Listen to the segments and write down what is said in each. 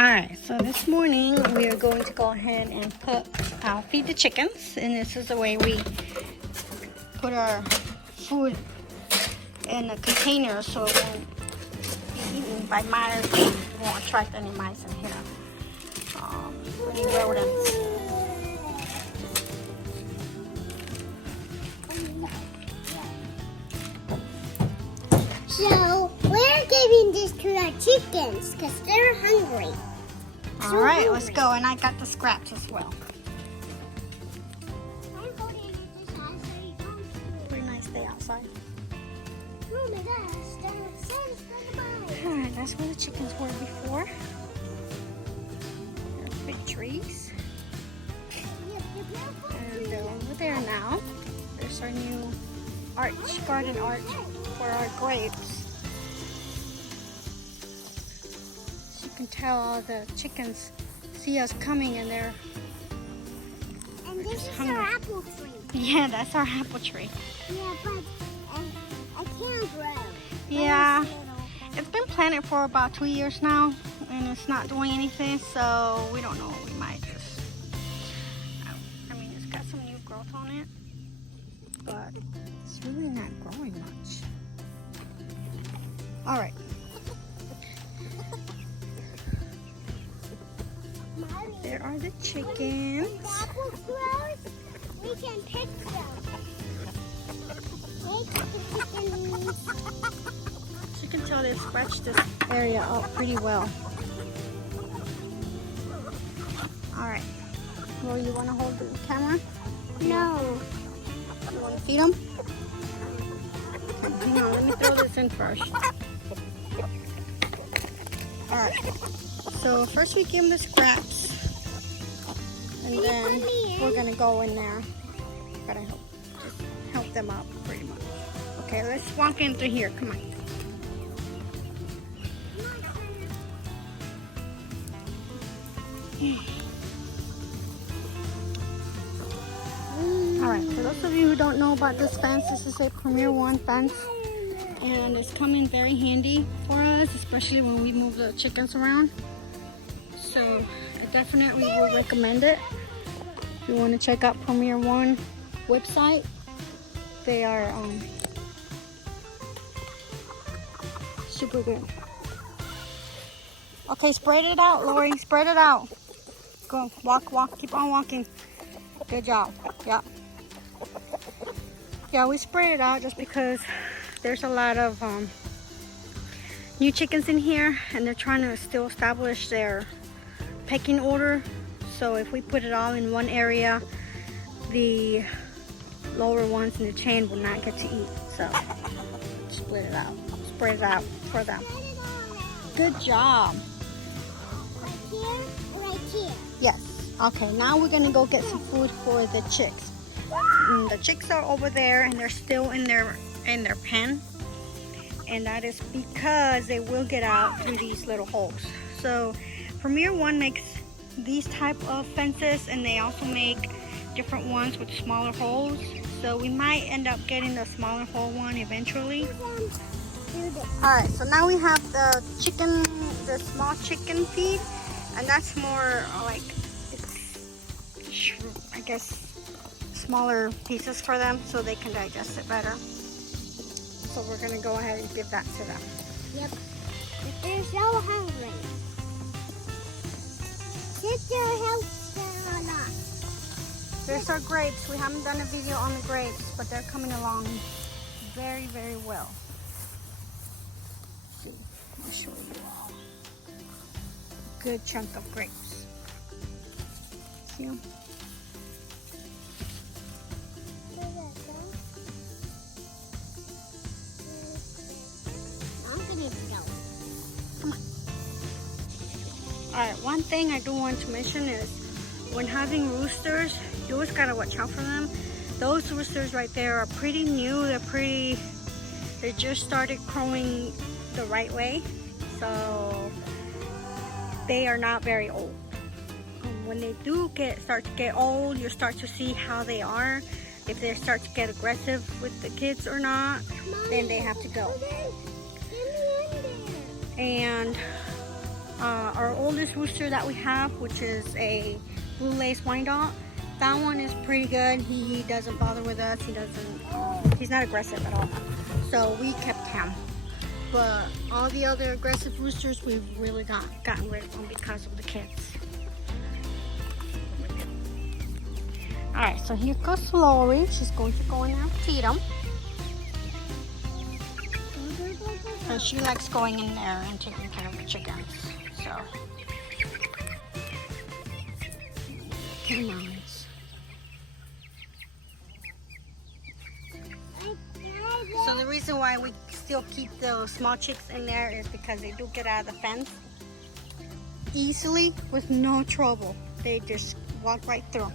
Alright, so this morning we are going to go ahead and feed the chickens, and this is the way we put our food in a container so it won't be eaten by mice and won't attract any mice in here. Any rodents. So we're giving this to our chickens because they're hungry. Alright, let's go. And I got the scraps as well. I'm holding this outside so you don't. Pretty nice day outside. Mom, it is. Alright, that's where the chickens were before. They're big trees. And they're over there now. There's our new garden arch for our grapes. As you can tell, all the chickens see us coming and they're And this is hungry. our apple tree. Yeah, that's our apple tree. Yeah, but I can't grow. Yeah, It's little. it's been planted for about 2 years now and it's not doing anything, so we don't know. We might just, I mean, it's got some new growth on it, but it's really not growing much. All right. Mommy, There are the when chickens. the apple grows, we can pick them. Take the chickens. You can tell they scratched this area out pretty well. All right. Well, you want to hold the camera? No. You want to feed them? Hang on, let me throw this in first. All right. So first we give them the scraps, and then we're gonna go in there. Gotta help them up pretty much. Okay, let's walk into here. Come on. Alright, for those of you who don't know about this fence, this is a Premier One fence. And it's come in very handy for us, especially when we move the chickens around. So I definitely would recommend it. If you want to check out Premier One website, they are super good. Okay, spread it out, Lori. Spread it out. Go, walk, keep on walking. Good job. Yeah. Yeah, we spread it out just because there's a lot of new chickens in here and they're trying to still establish their pecking order. So if we put it all in one area, the lower ones in the chain will not get to eat. So split it out. Spread it out for them. Good job. Right here, right here. Yes. Okay, now we're gonna go get some food for the chicks. The chicks are over there and they're still in their pen, and that is because they will get out through these little holes. So Premier One makes these type of fences, and they also make different ones with smaller holes. So we might end up getting the smaller hole one eventually. All right, so now we have the small chicken feed, and that's more like, it's, I guess, smaller pieces for them so they can digest it better. So we're gonna go ahead and give that to them. Yep. If they're so hungry. Did their health or not? There's our grapes. We haven't done a video on the grapes, but they're coming along very, very well. I'll show you all. Good chunk of grapes. See 'em? I'm gonna go. Come on. Alright, one thing I do want to mention is when having roosters, you always gotta watch out for them. Those roosters right there are pretty new. They just started crowing the right way. So they are not very old. When they do start to get old, you start to see how they are. If they start to get aggressive with the kids or not, then they have to go. And our oldest rooster that we have, which is a Blue Lace Wyandotte, that one is pretty good. He doesn't bother with us. He's not aggressive at all. So we kept him. But all the other aggressive roosters, we've really gotten rid of them because of the kids. All right, so here goes Lori. She's going to go in there and feed them. And she likes going in there and taking care of the chickens. So, come on. So the reason why we still keep the small chicks in there is because they do get out of the fence easily with no trouble. They just walk right through.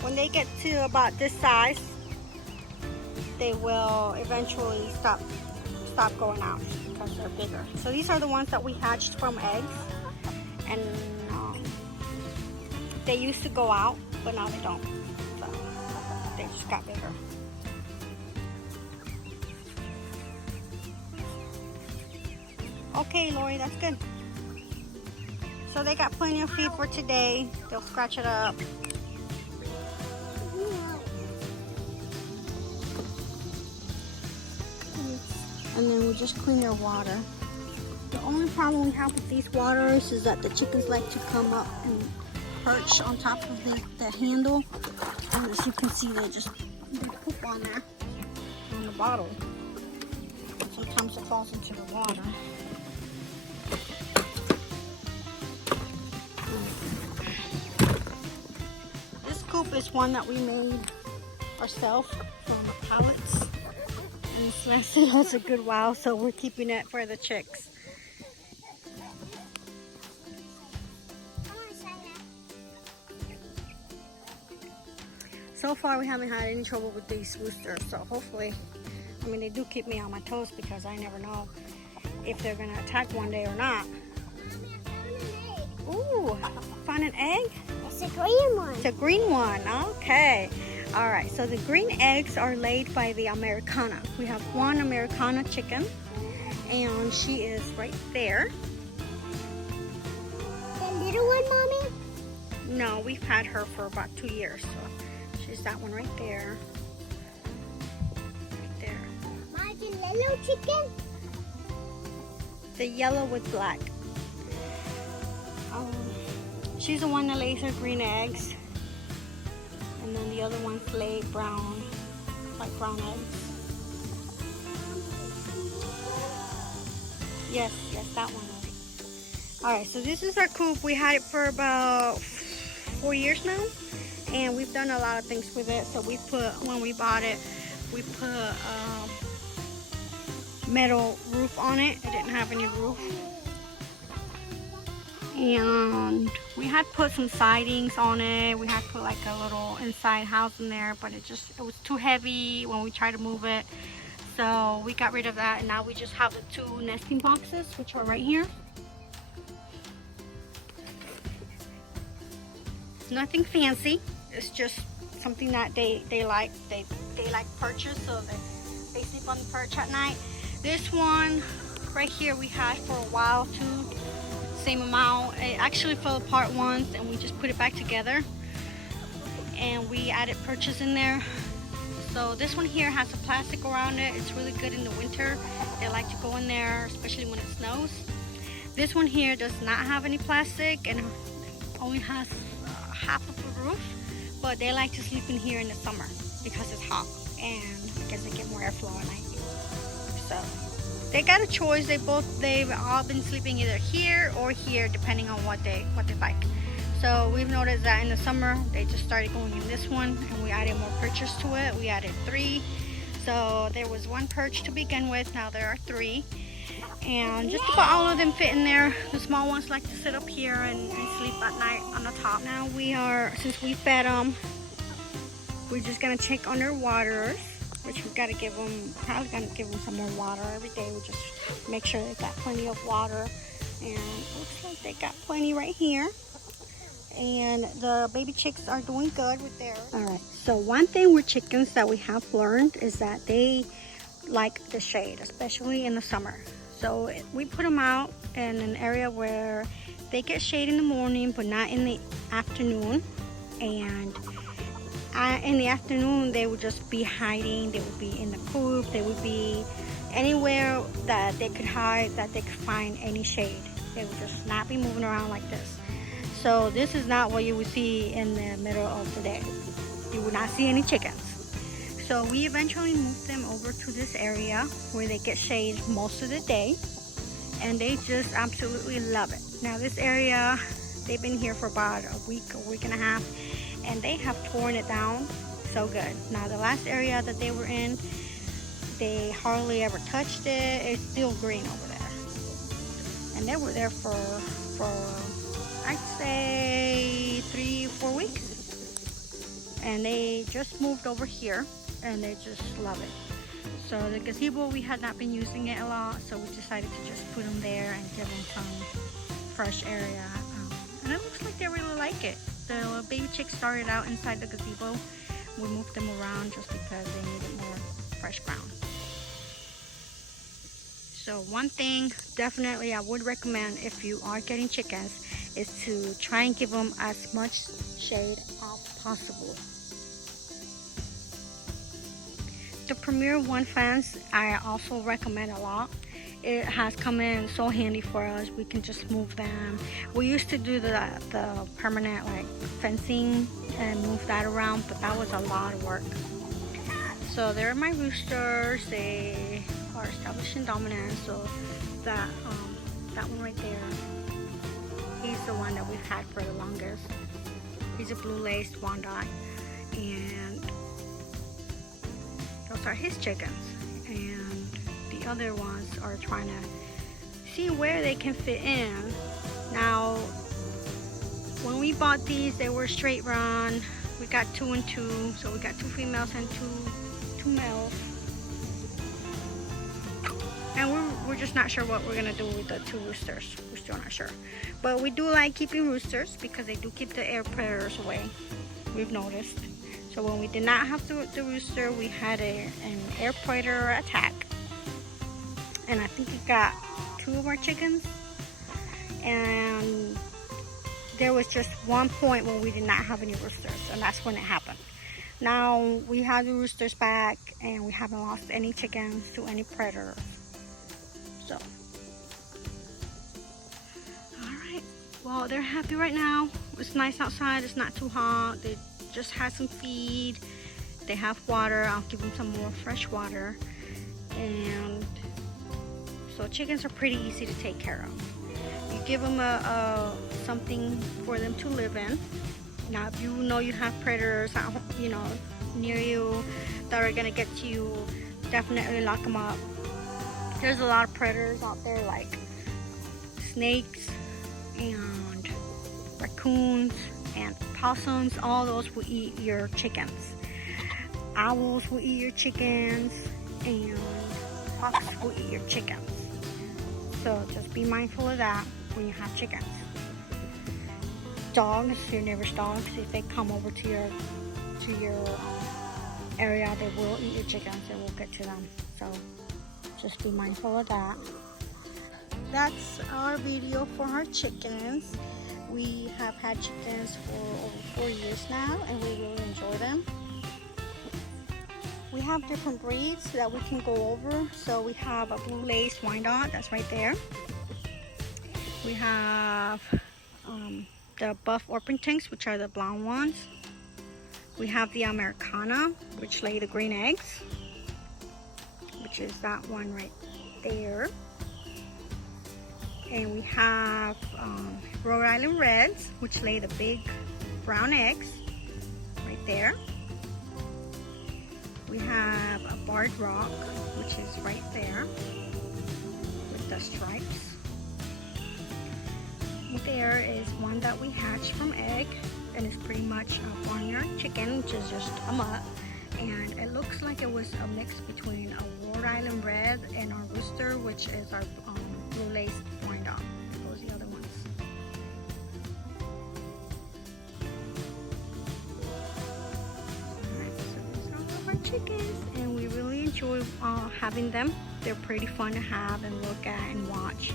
When they get to about this size, they will eventually stop going out because they're bigger. So these are the ones that we hatched from eggs, and they used to go out, but now they don't. So they just got bigger. Okay, Lori, that's good. So they got plenty of feed for today. They'll scratch it up. And then we'll just clean their water. The only problem we have with these waters is that the chickens like to come up and perch on top of the handle. And as you can see, they poop on there, on the bottle. Sometimes it falls into the water. This coop is one that we made ourselves from pallets. And it's lasted us a good while, so we're keeping it for the chicks. So far we haven't had any trouble with these roosters, so hopefully, I mean, they do keep me on my toes because I never know if they're gonna attack one day or not. Ooh, found an egg? It's a green one. It's a green one, okay. All right, so the green eggs are laid by the Americana. We have one Americana chicken, and she is right there. The little one, Mommy? No, we've had her for about 2 years, so she's that one right there. Right there. Mommy, the little chicken? The yellow with black. She's the one that lays her green eggs. And then the other ones lay brown, like brown eggs. Yes, that one. Alright, so this is our coop. We had it for about 4 years now. And we've done a lot of things with it. So when we bought it, we put a metal roof on it. It didn't have any roof. And we had put some sidings on it. We had put like a little inside house in there, but it was too heavy when we tried to move it. So we got rid of that, and now we just have the 2 nesting boxes, which are right here. Nothing fancy. It's just something that they like. They like perches, so they sleep on the perch at night. This one right here we had for a while too. Same amount. It actually fell apart once, and we just put it back together, and we added perches in there. So this one here has a plastic around it. It's really good in the winter. They like to go in there, especially when it snows. This one here does not have any plastic and only has half of a roof, but they like to sleep in here in the summer because it's hot, and I guess they get more airflow at night. So they got a choice. They've all been sleeping either here or here, depending on what they like. So we've noticed that in the summer they just started going in this one, and we added more perches to it. We added 3. So there was 1 perch to begin with. Now there are 3, and just about all of them fit in there. The small ones like to sit up here and sleep at night on the top. Now since we fed them, we're just gonna check on their waters, which we've got to give them, probably going to give them some more water every day. We just make sure they've got plenty of water. And it looks like they got plenty right here. And the baby chicks are doing good with theirs. All right, so one thing with chickens that we have learned is that they like the shade, especially in the summer. So we put them out in an area where they get shade in the morning, but not in the afternoon. And in the afternoon, they would just be hiding. They would be in the coop. They would be anywhere that they could hide, that they could find any shade. They would just not be moving around like this. So this is not what you would see in the middle of the day. You would not see any chickens. So we eventually moved them over to this area where they get shade most of the day, and they just absolutely love it. Now this area, they've been here for about a week and a half, and they have torn it down so good. Now the last area that they were in, they hardly ever touched it. It's still green over there. And they were there for I'd say 3-4 weeks. And they just moved over here, and they just love it. So the gazebo, we had not been using it a lot, so we decided to just put them there and give them some fresh area. And it looks like they really like it. The baby chicks started out inside the gazebo. We moved them around just because they needed more fresh ground. So one thing definitely I would recommend if you are getting chickens is to try and give them as much shade as possible. The Premier One fence I also recommend a lot. It has come in so handy for us. We can just move them. We used to do the permanent like fencing and move that around, but that was a lot of work. So there are my roosters. They are establishing dominance. So that one right there, he's the one that we've had for the longest. He's a blue-laced Wyandotte, and those are his chickens. And the other ones are trying to see where they can fit in. Now, when we bought these, they were straight run. We got 2 and 2, so we got 2 females and two males. And we're just not sure what we're gonna do with the 2 roosters. We're still not sure. But we do like keeping roosters because they do keep the air predators away, we've noticed. So when we did not have the rooster, we had an air predator attack. And I think it got 2 of our chickens. And there was just one point when we did not have any roosters, and that's when it happened. Now we have the roosters back, and we haven't lost any chickens to any predators. So, alright, well, they're happy right now. It's nice outside, it's not too hot. They just had some feed. They have water. I'll give them some more fresh water. And so chickens are pretty easy to take care of. You give them something for them to live in. Now, if you know you have predators at home, near you that are gonna get to you, definitely lock them up. There's a lot of predators out there like snakes and raccoons and possums. All those will eat your chickens. Owls will eat your chickens, and hawks will eat your chickens. So just be mindful of that when you have chickens. Dogs, your neighbor's dogs, if they come over to your area, they will eat your chickens. They will get to them. So just be mindful of that. That's our video for our chickens. We have had chickens for over 4 years now, and we really enjoy them. We have different breeds that we can go over. So we have a blue-laced Wyandotte, that's right there. We have the buff Orpingtons, which are the blonde ones. We have the Americana, which lay the green eggs, which is that one right there. And we have Rhode Island Reds, which lay the big brown eggs right there. We have a Barred Rock, which is right there with the stripes. There is one that we hatched from egg, and it's pretty much a barnyard chicken, which is just a mutt. And it looks like it was a mix between a Rhode Island Red and our rooster, which is our blue-laced Wyandotte. Those are the other ones. Alright, so these are all of our chickens, and we really enjoy having them. They're pretty fun to have and look at and watch,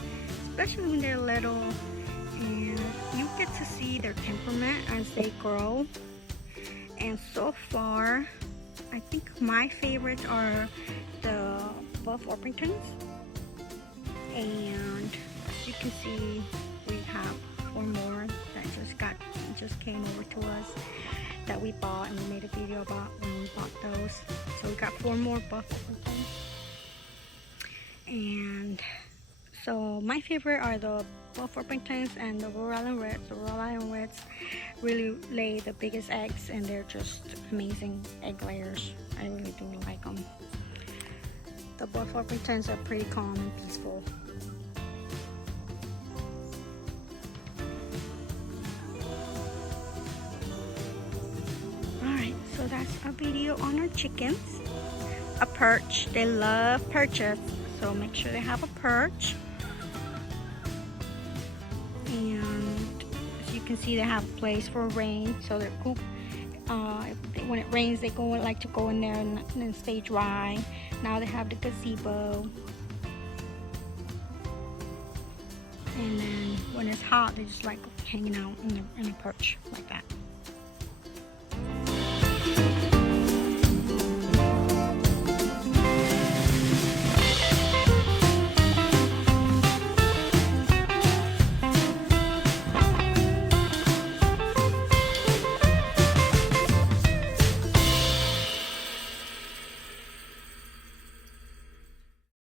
especially when they're little, and you get to see their temperament as they grow. And so far, I think my favorites are the Buff Orpingtons, and as you can see, we have 4 more that just came over to us that we bought, and we made a video about when we bought those. So we got 4 more Buff Orpingtons, and so my favorite are the Buff Orpingtons and the Rhode Island Reds. The Rhode Island Reds really lay the biggest eggs, and they're just amazing egg layers. I really do like them. The Buff Orpingtons are pretty calm and peaceful. Alright, so that's a video on our chickens. A perch. They love perches, so make sure they have a perch. And as you can see, they have a place for rain, so their coop, when it rains, they like to go in there and stay dry. Now they have the gazebo, and then when it's hot, they just like hanging out in a perch like that.